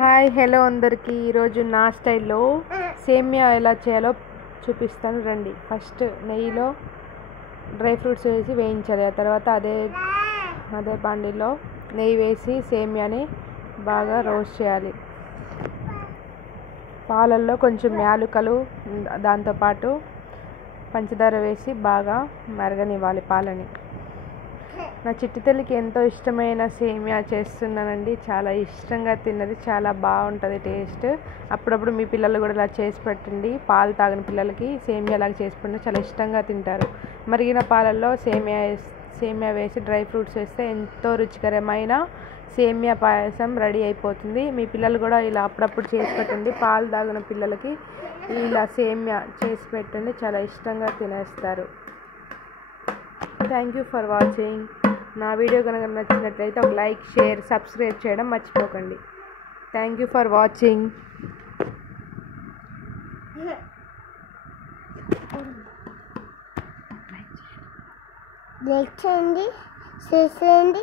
Hi hello అందరికీ ఈరోజు నా స్టైల్లో సేమియా ఎలా చేయాలో చూపిస్తాను రండి. ఫస్ట్ నెయ్యిలో డ్రై ఫ్రూట్స్ వేసి వేయించాలి. ఆ తర్వాత అదే బండిలో నెయ్యి వేసి సేమియాని బాగా రోస్ట్ చేయాలి. పాలల్లో కొంచెం యాలకులు దాంతోపాటు పంచదార వేసి బాగా మరగనివ్వాలి పాలని. నా చిట్టి తల్లికి ఎంతో ఇష్టమైన సేమియా చేస్తున్నానండి. చాలా ఇష్టంగా తిన్నది, చాలా బాగుంటుంది టేస్ట్. అప్పుడప్పుడు మీ పిల్లలు కూడా ఇలా చేసి పెట్టండి. పాలు తాగని పిల్లలకి సేమియా లాగా చేసి పెట్టండి, చాలా ఇష్టంగా తింటారు. మరిగిన పాలల్లో సేమియా వేసి డ్రై ఫ్రూట్స్ వేస్తే ఎంతో రుచికరమైన సేమియా పాయసం రెడీ అయిపోతుంది. మీ పిల్లలు కూడా ఇలా అప్పుడప్పుడు చేసి పెట్టండి. పాలు తాగిన పిల్లలకి ఇలా సేమియా చేసి పెట్టండి, చాలా ఇష్టంగా తినేస్తారు. Thank you for watching. నా వీడియో కనుక నచ్చినట్లయితే ఒక లైక్, షేర్, సబ్స్క్రైబ్ చేయడం మర్చిపోకండి. Thank you for watching. Like చేయండి, షేర్ చేయండి.